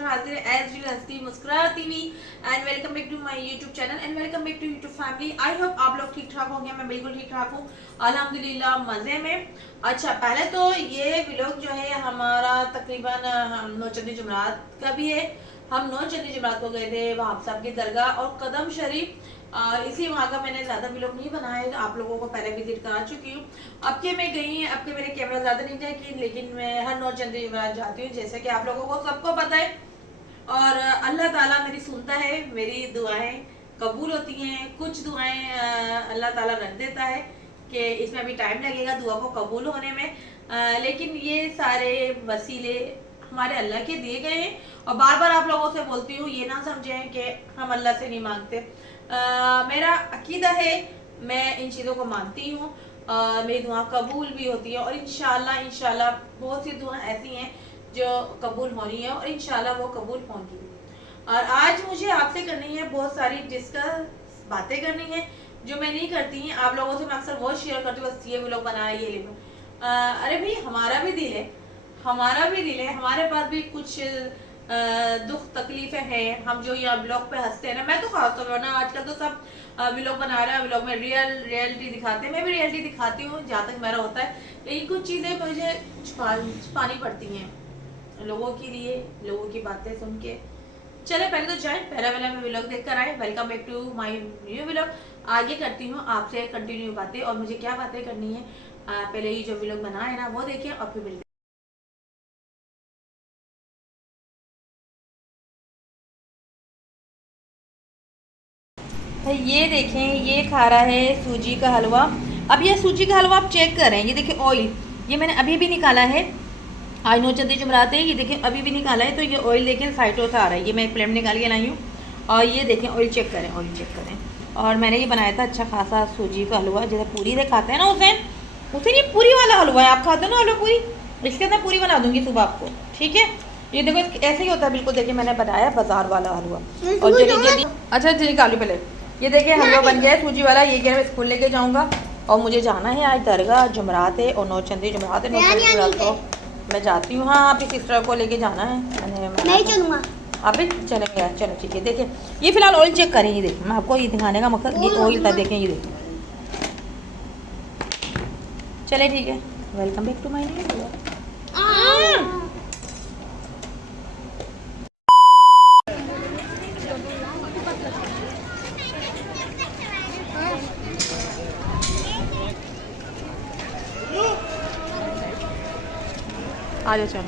Sister हाजिर है as you हंसती मुस्कुराती हुई। And welcome back to my YouTube channel and welcome back to YouTube family. I hope आप लोग ठीक ठाक होंगे। मैं बिल्कुल ठीक ठाक हूँ अल्हम्दुलिल्लाह, मज़े में। अच्छा, पहले तो ये व्लॉग जो है हमारा तकरीबन हम नौचंदी जुमरात का भी है। हम नौचंदी जुमरात को गए थे वहाब साहब की दरगाह और कदम शरीफ। इसी वहाँ का मैंने ज़्यादा व्लॉग नहीं बनाया है, तो आप लोगों को पहले विजिट करा चुकी हूँ। अब के मैं गई अब के मेरे कैमरा ज़्यादा नहीं है कि, लेकिन मैं हर नौचंदी जुमरात जाती हूँ जैसे कि आप लोगों को सबको पता है। और अल्लाह ताला मेरी सुनता है, मेरी दुआएं कबूल होती हैं। कुछ दुआएं अल्लाह ताला रख देता है कि इसमें अभी टाइम लगेगा दुआ को कबूल होने में, लेकिन ये सारे वसीले हमारे अल्लाह के दिए गए हैं। और बार बार आप लोगों से बोलती हूँ, ये ना समझें कि हम अल्लाह से नहीं मांगते। मेरा अकीदा है, मैं इन चीज़ों को मानती हूँ। मेरी दुआ कबूल भी होती है और इंशाल्लाह इंशाल्लाह बहुत सी दुआ ऐसी हैं जो कबूल होनी है और इंशाल्लाह वो कबूल होंगी। और आज मुझे आपसे करनी है बहुत सारी डिस्कस बातें करनी है जो मैं नहीं करती हैं आप लोगों से। मैं अक्सर बहुत शेयर करती हूँ, बस ये व्लॉग बनाया ये ले। अरे भाई, हमारा भी दिल है, हमारा भी दिल है, हमारे पास भी कुछ दुख तकलीफें हैं। हम जो यहाँ ब्लॉग पे हंसते हैं ना, मैं तो खास तौर पर ना आजकल तो सब व्लॉग बना रहे हैं, व्लॉग में रियलिटी दिखाते हैं। मैं भी रियलिटी दिखाती हूँ जहाँ तक मेरा होता है, लेकिन कुछ चीज़ें मुझे छुपानी पड़ती हैं लोगों के लिए, लोगों की बातें सुन के। चले पहले तो जाए, पहला वाला मैं व्लॉग देख कर आए। Welcome back to my new vlog. आगे करती हूँ आपसे कंटिन्यू बातें, और मुझे क्या बातें करनी है पहले ये जो व्लॉग बना है ना वो देखें और फिर मिलते। ये देखें, ये खा रहा है सूजी का हलवा। अब ये सूजी का हलवा आप चेक करें, ये देखिए ऑयल, ये मैंने अभी भी निकाला है। आज नौचंदी जुमरात है, ये देखें अभी भी निकाला है। तो ये ऑयल देखें साइडों से आ रहा है, ये मैं एक प्लेट निकाल के लाई हूँ। और ये देखें ऑयल चेक करें, ऑयल चेक करें। और मैंने ये बनाया था अच्छा खासा सूजी का हलवा, जैसे पूरी से खाते हैं ना उसे, उसे नहीं पूरी वाला हलवा है। आप खाते हो ना हलवा पूरी, इसके अंदर पूरी बना दूंगी सुबह आपको, ठीक है। ये देखो ऐसे ही होता है बिल्कुल। देखिए मैंने बनाया बाजार वाला हलवा। और जल्दी जल्दी, अच्छा जी निकालू पहले। ये देखिए हलवा बन गया है सूजी वाला। ये क्या मैं स्कूल लेके जाऊँगा और मुझे जाना है आज दरगाह, जुमरात है और नौचंदी जुमरात है। नौचंदी जुमरात को मैं जाती हूँ। हाँ, आपकी सिस्टर को लेके जाना है। नहीं चलूँगा, आप भी चलेंगे? चलो ठीक है। देखिए ये फिलहाल ऑयल चेक करें। ये देखिए मैं आपको ये दिखाने का मकसद, ये ऑयल था, देखें ये देखिए। चले ठीक है, welcome back to my new vlog. आ जाओ चलो।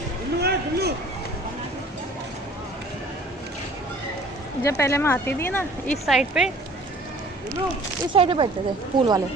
जब पहले मैं आती थी ना इस साइड पे, इस साइड पे बैठते थे फूल वाले।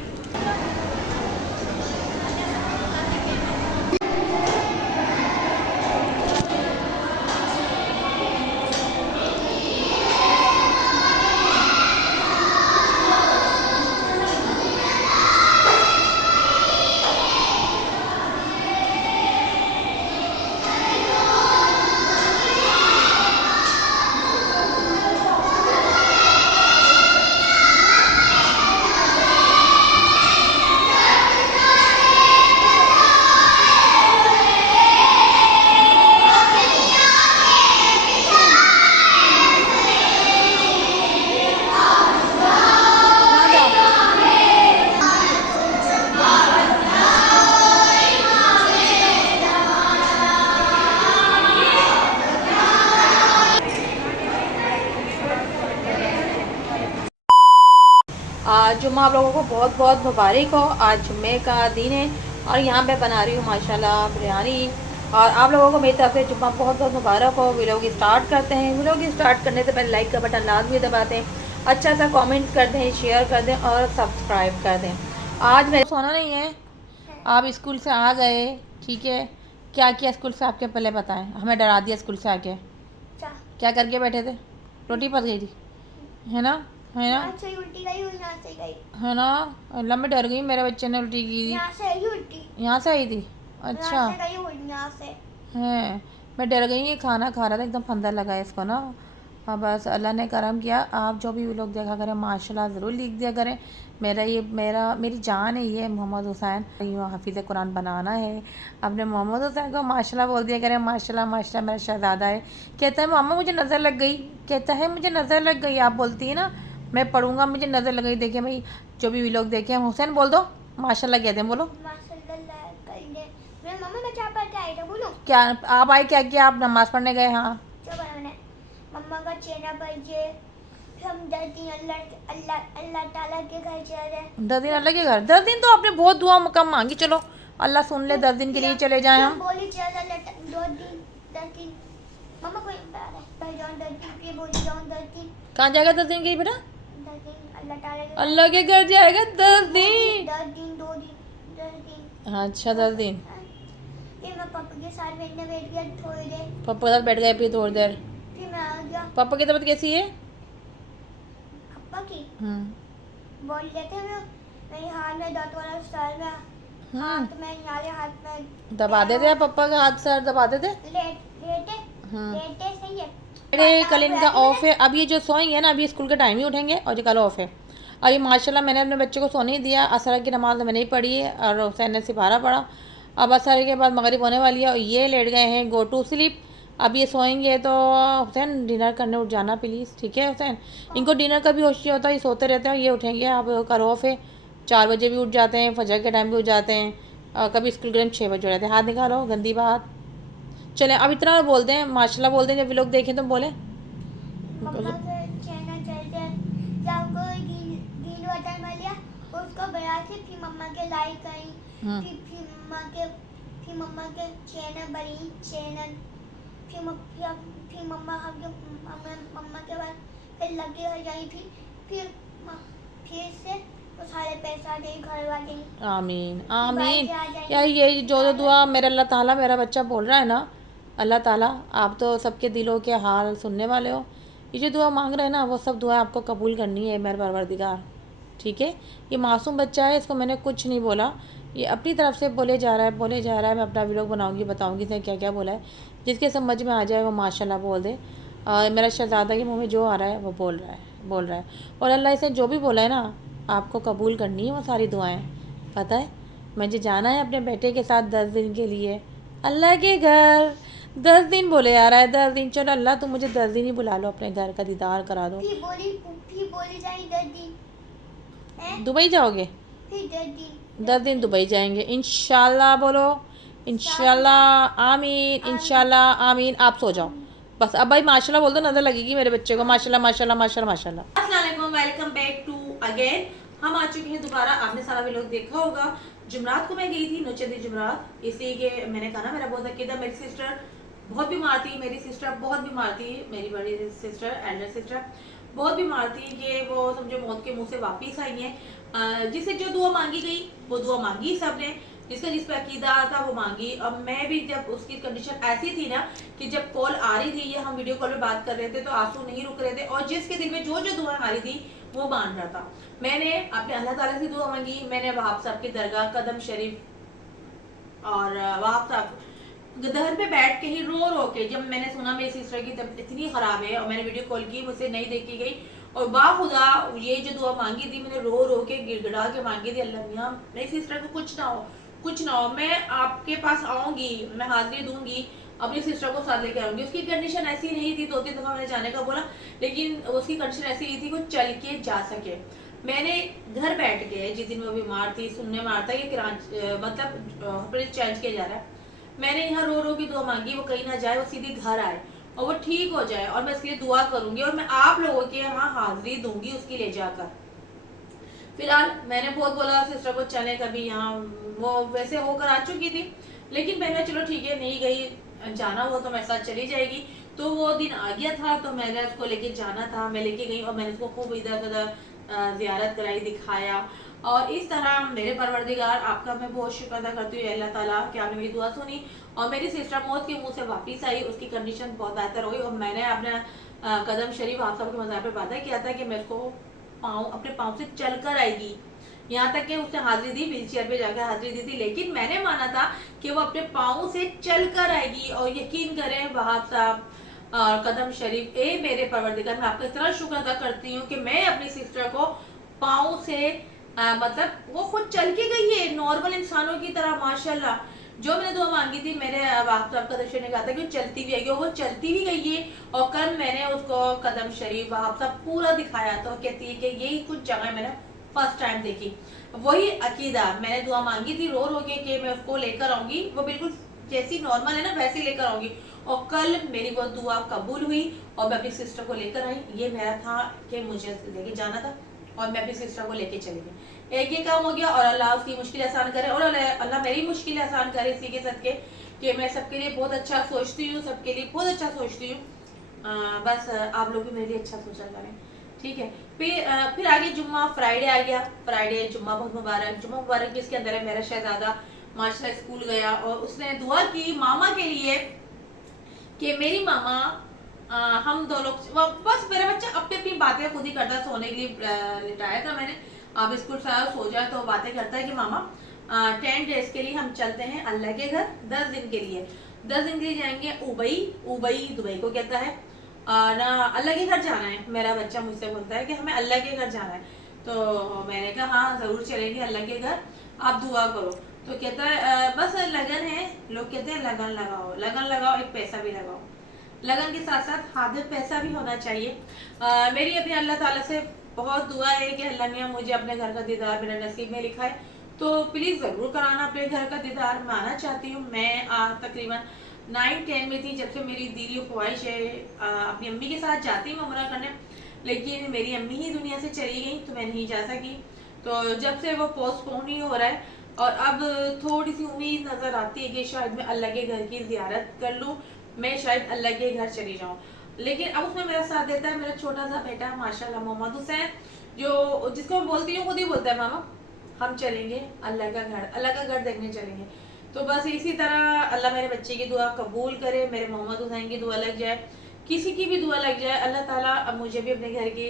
आज जुम्मा आप लोगों को बहुत बहुत मुबारक हो। आज जुम्मे का दिन है और यहाँ पे बना रही हूँ माशाल्लाह बिरयानी। और आप लोगों को मेरी तरफ से जुम्मा बहुत बहुत मुबारक हो। व्लॉग स्टार्ट करते हैं। व्लॉग स्टार्ट करने से पहले लाइक का बटन लाजमी दबाते हैं, अच्छा सा कमेंट कर दें, शेयर कर दें और सब्सक्राइब कर दें। आज मेरे सोना नहीं है, आप स्कूल से आ गए, ठीक है। क्या किया स्कूल से आपके पहले बताएं, हमें डरा दिया स्कूल से आके। क्या करके बैठे थे? रोटी पक गई थी, है ना, है ना, उल्टी गई, यहाँ से गई, है ना। अल्लाह मैं डर गई, मेरे बच्चे ने उल्टी की थी। यहाँ से आई उल्टी, यहाँ से आई थी? अच्छा यहाँ से गई, यहाँ से है। मैं डर गई, ये खाना खा रहा था एकदम फंदा लगा है इसको ना, हाँ बस अल्लाह ने करम किया। आप जो भी लोग देखा करें माशाल्लाह ज़रूर लिख दिया करें। मेरी जान है ये मोहम्मद हुसैन, यूँ हाफिज़ कुरान बनाना है। अपने मोहम्मद हुसैन को माशाल्लाह बोल दिया करें। माशाल्लाह माशाल्लाह मेरा शहज़ादा है। कहता है मामा मुझे नज़र लग गई, कहता है मुझे नज़र लग गई। आप बोलती है ना मैं पढ़ूँगा मुझे नज़र लग गई। देखिए भाई जो भी लोग देखें हुसैन बोल दो माशाल्लाह कहते हैं, बोलो मम्मा मैं क्या पढ़ के आई था बोलो। क्या आप आए, क्या किया आप? नमाज़ पढ़ने गए? हाँ जो बनाने मम्मा का चेहरा बजे, फिर हम 10 दिन अल्लाह ताला के घर जा रहे हैं। 10 दिन अल्लाह के घर? 10 दिन तो आपने बहुत दुआ कम मांगी। चलो अल्लाह सुन ले, 10 दिन के लिए चले जाएं हम। बोली चल 10 दिन मम्मा कोई बता रहा है 10 दिन के बोली जाऊं 10 दिन। कहाँ जाएगा 10 दिन के लिए बेटा? 10 दिन अल्लाह ताला के अल्लाह के घर जाएगा 10 दिन। 10 दिन 2 दिन 10 दिन। अच्छा 10 दिन। फिर मैं पापा के साथ बैठ गया थोड़ी देर। पापा के साथ बैठ गए फिर थोड़ी देर। फिर मैं आ गया। पापा की तबीयत कैसी है? पापा की बोल लेते हैं मेरे हाथ में दर्द हो रहा है, सर में हाथ में नाले हाथ में दबा देते हैं पापा का हाथ, सर दबा देते। लेटे सही है। अरे कल इनका ऑफ है। अब ये जो सोएंगे ना अभी स्कूल के टाइम ही उठेंगे और ये कल ऑफ है। अभी माशाल्लाह मैंने अपने बच्चे को सोने ही दिया। असर की नमाज मैंने ही पढ़ी है और हुसैन ने सिपारा पढ़ा। अब असर के बाद मगरिब होने वाली है और ये लेट गए हैं गो टू स्लीप। अब ये सोएंगे तो हुसैन डिनर करने उठ जाना प्लीज़, ठीक है हुसैन? इनको डिनर का भी होश नहीं होता, ये सोते रहते हैं। ये उठेंगे, अब कल ऑफ है। 4 बजे भी उठ जाते हैं, फजर के टाइम भी उठ जाते हैं और कभी स्कूल के टाइम 6 बजे उठ जाते हैं। हाथ निकालो, गंदी बात। चले अब इतना बोलते हैं माशाल्लाह बोलते हैं, जब लोग देखें तो बोले मम्मा के चैनल चलते हैं जब कोई गील बटन मिल गया उसको बड़ा से फिर मम्मा के लाइक करी, फिर मम्मा के चैनल बड़ी चैनल फिर मम्मा के बाद फिर लगे हो जाए फिर से वो सारे पैसा दे घर वाले। आमीन आमीन। यार ये जो दुआ मेरा अल्लाह ताला, मेरा बच्चा बोल रहा है ना, अल्लाह ताला आप तो सबके दिलों के हाल सुनने वाले हो। ये जो दुआ मांग रहे हैं ना वो सब दुआ आपको कबूल करनी है मेरे परवरदिगार, ठीक है? ये मासूम बच्चा है, इसको मैंने कुछ नहीं बोला, ये अपनी तरफ से बोले जा रहा है। मैं अपना व्लॉग बनाऊंगी, बताऊंगी इसने क्या क्या बोला है। जिसके समझ में आ जाए वो माशाल्लाह बोल दे। मेरा शहज़ादा के मुँह में जो आ रहा है वो बोल रहा है। और अल्लाह इसने जो भी बोला है ना आपको कबूल करनी है वो सारी दुआएं। पता है मुझे जाना है अपने बेटे के साथ 10 दिन के लिए अल्लाह के घर। 10 दिन बोले आ रहा है, 10 दिन। चलो अल्लाह तुम मुझे 10 दिन ही बुला लो, अपने घर का दीदार करा दो। फिर बोली जाए 10 दिन दुबई जाओगे? फिर 10 दिन दुबई जाएंगे इंशाल्लाह। बोलो इंशाल्लाह आमीन, इंशाल्लाह आमीन। आप सो जाओ बस। अब भाई माशाल्लाह बोल दो, नजर लगेगी मेरे बच्चे को। माशाल्लाह माशाल्लाह माशाल्लाह माशाल्लाह। अस्सलाम वालेकुम, वेलकम बैक टू अगेन। हम आ चुके हैं दोबारा। आपने सारा व्लॉग देखा होगा। जुमरात को मैं गई थी नौचंदी जुमरात, इसलिए कि मैंने कहा ना मेरा बहुत अकीदा, मेरी सिस्टर बहुत बीमार थी। मेरी बड़ी सिस्टर एल्डर सिस्टर बहुत बीमार थी कि वो समझो मौत के मुंह से वापिस आई हैं। जिससे जो दुआ मांगी गई वो दुआ मांगी सबने, जिसका जिस पे अकीदा था वो मांगी। अब मैं भी जब उसकी कंडीशन ऐसी थी ना कि जब कॉल आ रही थी, ये हम वीडियो कॉल पे बात कर रहे थे तो आंसू नहीं रुक रहे थे और जिसके दिल में जो जो दुआ आ रही थी वो मान रहा था। मैंने अपने अल्लाह ताला से दुआ मांगी। मैंने वहाब साहब की दरगाह कदम शरीफ और वहाब साहब घर पे बैठ के ही रो के, जब मैंने सुना मेरी सिस्टर की तबीयत इतनी खराब है और मैंने वीडियो कॉल की, मुझसे नहीं देखी गई और बाखुदा ये जो दुआ मांगी थी मैंने रो के गिड़गिड़ा के मांगी थी, अल्लाह मियां मेरी सिस्टर को कुछ ना हो, मैं आपके पास आऊंगी, मैं हाजिरी दूंगी, अपनी सिस्टर को साथ लेके आऊंगी। उसकी कंडीशन ऐसी नहीं थी, 2-3 दफा मैंने जाने का बोला, लेकिन उसकी कंडीशन ऐसी नहीं थी वो चल के जा सके। मैंने घर बैठ के, जिस दिन वो बीमार थी, सुनने में आता है कि मतलब चेंज किया जा रहा है, मैंने यहाँ रो की दुआ मांगी वो कहीं ना जाए, वो सीधी घर आए और वो ठीक हो जाए और मैं इसके लिए दुआ करूंगी और मैं आप लोगों के यहाँ हाजिरी दूंगी उसकी ले जाकर। फिलहाल मैंने बहुत बोला सिस्टर को चले कभी यहाँ, वो वैसे होकर आ चुकी थी, लेकिन मैंने चलो ठीक है नहीं गई, जाना हुआ तो मेरे साथ चली जाएगी। तो वो दिन आ गया था तो मैंने उसको लेके जाना था, मैं लेके गई और मैंने उसको खूब इधर उधर ज़ियारत कराई, दिखाया। और इस तरह मेरे परवरदिगार आपका मैं बहुत शुक्र अदा करती हूँ अल्लाह ताला कि आपने मेरी दुआ सुनी और मेरी सिस्टर मौत के मुंह से वापस आई, उसकी कंडीशन बहुत बेहतर हुई और मैंने अपना कदम शरीफ आप सबके मज़ार पे वादा किया था कि मैं उसको अपने पाँव से चल कर आएगी। यहाँ तक कि उसने हाजिरी दी, व्हील चेयर पे जाकर हाजिरी दी थी, लेकिन मैंने माना था कि वो अपने पाँव से चल कर आएगी। और यकीन करें वहाब साहब और कदम शरीफ, ए मेरे परवरदिगार, मैं आपका इतना शुक्र अदा करती हूँ कि मैं अपनी सिस्टर को पाँव से मतलब वो खुद चल के गई है नॉर्मल इंसानों की तरह माशाल्लाह। जो मैंने दुआ मांगी थी मेरे आपका दर्शन ने कहा था कि वो चलती भी आएगी, और वो चलती भी गई है। और कल मैंने उसको कदम शरीफ वहां सब पूरा दिखाया, तो कहती है कि यही कुछ जगह मैंने फर्स्ट टाइम देखी। वही अकीदा मैंने दुआ मांगी थी रो रो के कि मैं उसको लेकर आऊंगी, वो बिल्कुल जैसी नॉर्मल है ना वैसे लेकर आऊंगी। और कल मेरी वो दुआ कबूल हुई और मैं अपनी सिस्टर को लेकर आई। ये मेरा था कि मुझे लेके जाना था और मैं अपनी सिस्टर को लेके चली गई। एक ये काम हो गया, और अल्लाह उसकी मुश्किल आसान करे, और अल्लाह मेरी मुश्किल आसान करे इसी के सदके कि मैं सबके लिए बहुत अच्छा सोचती हूँ, सबके लिए बहुत अच्छा सोचती हूँ। बस आप लोग भी मेरे लिए अच्छा सोचा करें, ठीक है। फिर आगे जुम्मा, फ्राइडे आ गया। फ्राइडे जुम्मा बहुत मुबारक, जुम्मा मुबारक जिसके अंदर है मेरा शहजादा माशाल्लाह स्कूल गया, और उसने दुआ की मामा के लिए कि मेरी मामा हम दो लोग, बस मेरा बच्चा अपनी अपनी बातें खुद ही करता है। सोने के लिए लिटाया था मैंने, अब बिस्कुट सारा सो जाए तो बातें करता है कि मामा 10 डेज के लिए हम चलते हैं अल्लाह के घर, 10 दिन के लिए, 10 दिन के लिए जाएंगे उबई। उबई दुबई को कहता है ना, अल्लाह के घर जाना है। मेरा बच्चा मुझसे बोलता है कि हमें अल्लाह के घर जाना है। तो मैंने कहा हाँ जरूर चलेंगे अल्लाह के घर, आप दुआ करो। तो कहता है बस लगन है, लोग कहते हैं लगन लगाओ, लगन लगाओ, एक पैसा भी लगाओ। लगन के साथ साथ हाजिर पैसा भी होना चाहिए। मेरी अपने अल्लाह ताला से बहुत दुआ है कि अल्लाह मियां मुझे अपने घर का दीदार मेरे नसीब में लिखा है, तो प्लीज़ ज़रूर कराना अपने घर का दीदार, मैं आना चाहती हूँ। मैं तकरीबन 9-10 में थी जब से मेरी दिली ख्वाहिश है अपनी अम्मी के साथ जाती हूँ उम्रा करने, लेकिन मेरी अम्मी ही दुनिया से चली गई तो मैं नहीं जा सकी। तो जब से वो पोस्टपोन ही हो रहा है, और अब थोड़ी सी उम्मीद नज़र आती है कि शायद मैं अल्लाह के घर की ज़ियारत कर लूँ, मैं शायद अल्लाह के घर चली जाऊँ। लेकिन अब उसमें मेरा साथ देता है मेरा छोटा सा बेटा माशाल्लाह मोहम्मद हुसैन, जो जिसको मैं बोलती हूँ खुद ही बोलता है मामा हम चलेंगे अल्लाह का घर, अल्लाह का घर देखने चलेंगे। तो बस इसी तरह अल्लाह मेरे बच्चे की दुआ कबूल करे, मेरे मोहम्मद हुसैन की दुआ लग जाए, किसी की भी दुआ लग जाए। अल्लाह ताला अब मुझे भी अपने घर की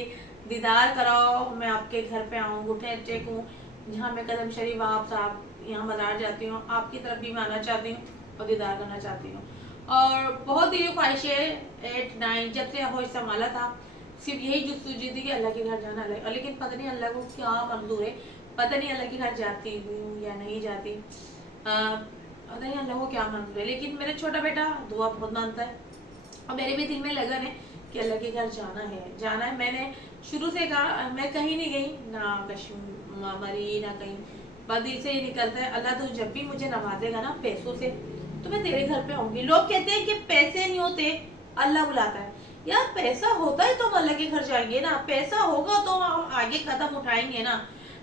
दीदार कराओ, मैं आपके घर पे आऊँ, घुटने टेकूँ, जहाँ मैं कदम शरीफ आप साहब यहाँ मज़ार जाती हूँ, आपकी तरफ भी मैं आना चाहती हूँ और दीदार करना चाहती हूँ। और बहुत दिली ख्वाहिश है 8-9 जब से होश संभाला था, सिर्फ यही जुस्तजू थी कि अल्लाह के घर जाना है, लेकिन पता नहीं अल्लाह को क्या मंजूर है, पता नहीं अल्लाह के घर जाती हूँ या नहीं जाती, पता नहीं अल्लाह को क्या मंजूर है। लेकिन मेरा छोटा बेटा दुआ बहुत मानता है और मेरे भी दिल में लगन है कि अल्लाह के घर जाना है, जाना है। मैंने शुरू से कहा मैं कहीं नहीं गई, ना मरी ना कहीं, बस दिल से ही निकलता है अल्लाह तो जब भी मुझे नवाजेगा ना पैसों से तो मैं तेरे घर पे आऊंगी। लोग कहते हैं कि पैसे नहीं होते अल्लाह बुलाता है, यार पैसा होता है तो हम अल्लाह के घर जाएंगे ना, पैसा होगा तो हम आगे कदम उठाएंगे ना।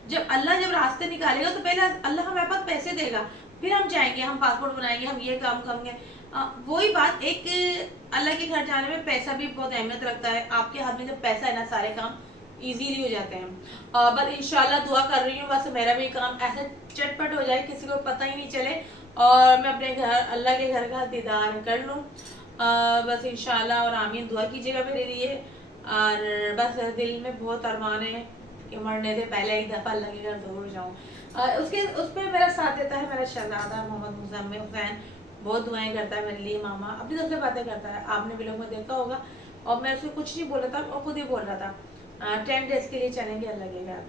जब रास्ते निकालेगा तो पहले अल्लाह हमारे पास पैसे देगा, फिर हम जाएंगे, हम पासपोर्ट बनाएंगे, हम ये काम करेंगे। वही बात, एक अल्लाह के घर जाने में पैसा भी बहुत अहमियत रखता है। आपके हाथ में जब पैसा है ना सारे काम इजीली हो जाते हैं। बस इंशाल्लाह दुआ कर रही हूँ बस मेरा भी काम ऐसे चटपट हो जाए किसी को पता ही नहीं चले और मैं अपने घर अल्लाह के घर का दीदार कर लूँ। बस इंशाल्लाह और आमीन दुआ कीजिएगा मेरे लिए। और बस दिल में बहुत अरमान है कि मरने से पहले एक दफ़ा अल्लाह के घर जरूर जाऊँ। उस पर मेरा साथ देता है मेरा शहजादा मोहम्मद मुज़म्मिल हुसैन, बहुत दुआएं करता है मेरे लिए। मामा अपनी तरफ से बातें करता है, आपने भी लोग में देखा होगा। और मैं उसको कुछ नहीं बोला था और खुद ही बोल रहा था 10 डेज के लिए चलेंगे अल्लाह के घर।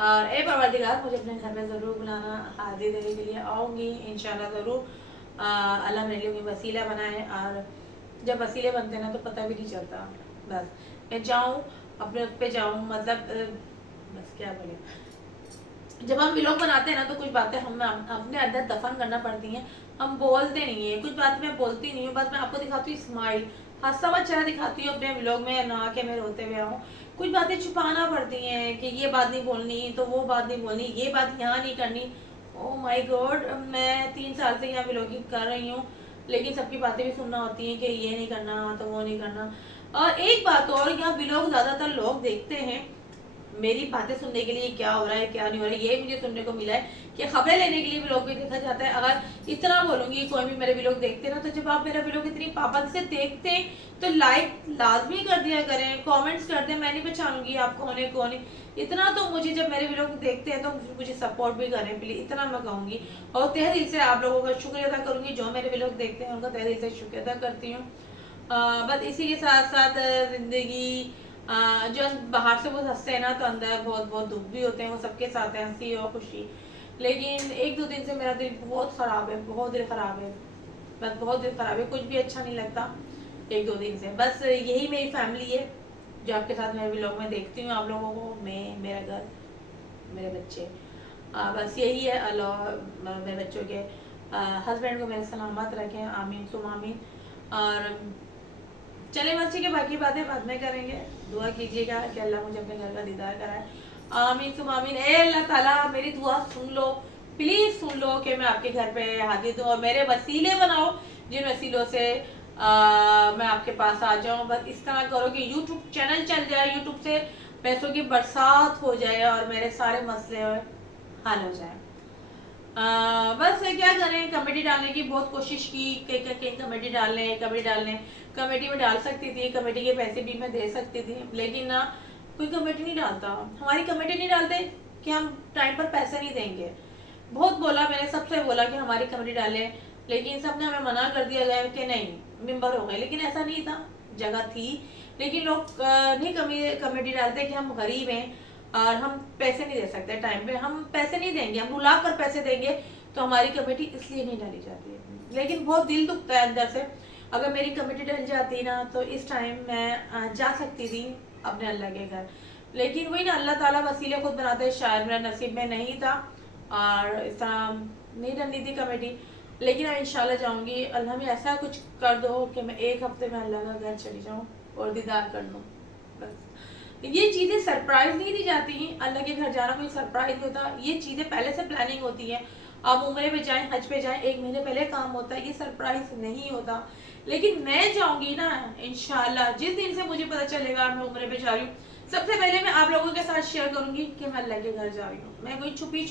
और ए परवरदिगार मुझे अपने घर में ज़रूर बुलाना, हाजिर देने के लिए आऊँगी इंशाल्लाह ज़रूर। अल्लाह मेरे लिए वसीला बनाए, और जब वसीले बनते हैं ना तो पता भी नहीं चलता, बस मैं जाऊँ अपने उस पर जाऊँ, मतलब बस क्या बोले, जब हम व्लॉग बनाते हैं ना तो कुछ बातें हम अपने अंदर दफन करना पड़ती हैं, हम बोलते नहीं है, कुछ बातें मैं बोलती नहीं हूँ, बस मैं आपको दिखाती हूँ स्माइल, हंसा हुआ चेहरा दिखाती हूँ अपने व्लॉग में, ना कि मैं रोते हुए आऊँ। कुछ बातें छुपाना पड़ती हैं कि ये बात नहीं बोलनी तो वो बात नहीं बोलनी, ये बात यहाँ नहीं करनी। ओह माय गॉड, मैं 3 साल से यहाँ व्लॉगिंग कर रही हूँ, लेकिन सबकी बातें भी सुनना होती हैं कि ये नहीं करना तो वो नहीं करना। और एक बात और, यहाँ व्लॉग ज़्यादातर लोग देखते हैं मेरी बातें सुनने के लिए, क्या हो रहा है क्या नहीं हो रहा है, ये मुझे सुनने को मिला है कि खबरें लेने के लिए व्लॉग भी देखा जाता है। अगर इतना बोलूंगी कोई भी मेरे व्लॉग देखते ना, तो जब आप मेरा व्लॉग इतनी पाबंदी से देखते हैं तो लाइक लाजमी कर दिया करें, कमेंट्स कर दें, मैं नहीं पहचानूंगी आप कौन है कौन है। इतना तो मुझे जब मेरे व्लॉग देखते हैं तो मुझे सपोर्ट भी करें प्लीज, इतना मैं कहूँगी। और तहे दिल से आप लोगों का शुक्रिया अदा करूँगी जो मेरे व्लॉग देखते हैं, उनका तहे दिल से शुक्रिया अदा करती हूँ। बस इसी के साथ साथ जिंदगी जो बाहर से बहुत हंसते हैं ना, तो अंदर बहुत बहुत दुख भी होते हैं। वो सबके साथ है, हंसी और खुशी। लेकिन एक दो दिन से मेरा दिल बहुत ख़राब है, बहुत दिल ख़राब है, बस बहुत दिल ख़राब है, कुछ भी अच्छा नहीं लगता एक दो दिन से। बस यही मेरी फैमिली है जो आपके साथ मेरे व्लॉग में देखती हूँ आप लोगों को, मैं, मेरा घर, मेरे बच्चे, बस यही है। अल्लाह मेरे बच्चों के हस्बैंड को मेरे सलामत रखें, आमीन तुम आमीन। और चले बच्चे के बाकी बातें बाद में करेंगे। दुआ कीजिएगा कि अल्लाह मुझे अपने घर का दीदार कराए, आमीन तुम आमीन। ए अल्लाह ताला मेरी दुआ सुन लो, प्लीज सुन लो कि मैं आपके घर पे हाजिर हूँ, और मेरे वसीले बनाओ जिन वसीलों से मैं आपके पास आ जाऊँ। बस इस तरह करो कि यूट्यूब चैनल चल जाए, यूट्यूब से पैसों की बरसात हो जाए और मेरे सारे मसले हल हो जाए। बस क्या करें, कमेटी डालने की बहुत कोशिश की, कहीं कमेटी डालने कमेटी में डाल सकती थी, कमेटी के पैसे भी मैं दे सकती थी, लेकिन ना कोई कमेटी नहीं डालता। हमारी कमेटी नहीं डालते कि हम टाइम पर पैसे नहीं देंगे। बहुत बोला मैंने, सबसे बोला कि हमारी कमेटी डालें, लेकिन सबने हमें मना कर दिया गया कि नहीं, मेंबर हो गए। लेकिन ऐसा नहीं था, जगह थी, लेकिन लोग नहीं कमेटी डालते कि हम गरीब हैं और हम पैसे नहीं दे सकते टाइम पे, हम पैसे नहीं देंगे, हम बुला कर पैसे देंगे, तो हमारी कमेटी इसलिए नहीं डाली जाती है। लेकिन बहुत दिल दुखता है अंदर से। अगर मेरी कमेटी डल जाती ना, तो इस टाइम मैं जा सकती थी अपने अल्लाह के घर। लेकिन वही ना, अल्लाह ताला वसीले खुद बनाते हैं, शायद मेरा नसीब में नहीं था और इस तरह नहीं डलनी थी कमेटी। लेकिन मैं इंशाल्लाह जाऊंगी। अल्लाह में ऐसा कुछ कर दो कि मैं एक हफ्ते में अल्लाह का घर चली जाऊँ और दीदार कर लूँ। बस ये चीज़ें सरप्राइज नहीं दी जाती हैं, अल्लाह के घर जाना कोई सरप्राइज नहीं होता, ये चीज़ें पहले से प्लानिंग होती है। आप उम्रे पे जाएं, हज पे जाएं, एक महीने पहले काम होता है, ये सरप्राइज नहीं होता। लेकिन मैं जाऊंगी ना इंशाल्लाह, जिस दिन से मुझे पता चलेगा मैं उम्रे पे जा रही हूँ, सबसे पहले मैं आप लोगों के साथ शेयर करूंगी कि मैं अल्लाह के घर जा रही हूँ। मैं कोई छुपी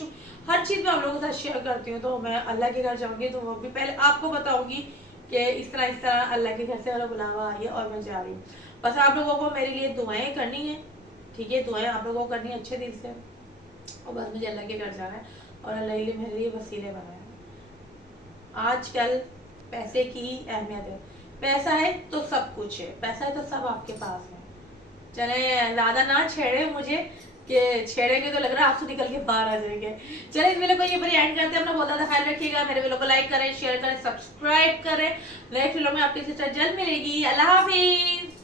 हर चीज़ में आप लोगों के साथ शेयर करती हूँ, तो मैं अल्लाह के घर जाऊंगी तो वो भी पहले आपको बताऊंगी कि इस तरह अल्लाह के घर से वाला बुलावा आई है और मैं जा रही हूँ। बस आप लोगों को मेरे लिए दुआएं करनी है, ठीक है, दुआएं आप लोगों को करनी है अच्छे दिल से, और बस मुझे अल्लाह के घर जाना है और अल्लाह के लिए मेरे लिए वसीले बनाए। आजकल पैसे की अहमियत है, पैसा है तो सब कुछ है, पैसा है तो सब आपके पास है। चले ज़्यादा ना छेड़े मुझे, कि छेड़ेंगे तो लग रहा है आंसू निकल के बाहर आ जाएंगे। चले इस वीडियो को ये पर एंड करते हैं। अपना बहुत ज़्यादा ख्याल रखिएगा, मेरे वीडियो को लाइक करें, शेयर करें, सब्सक्राइब करें। नेक्स्ट वीडियो में आपकी सिस्टर जल्द मिलेगी। अल्लाह हाफिज़।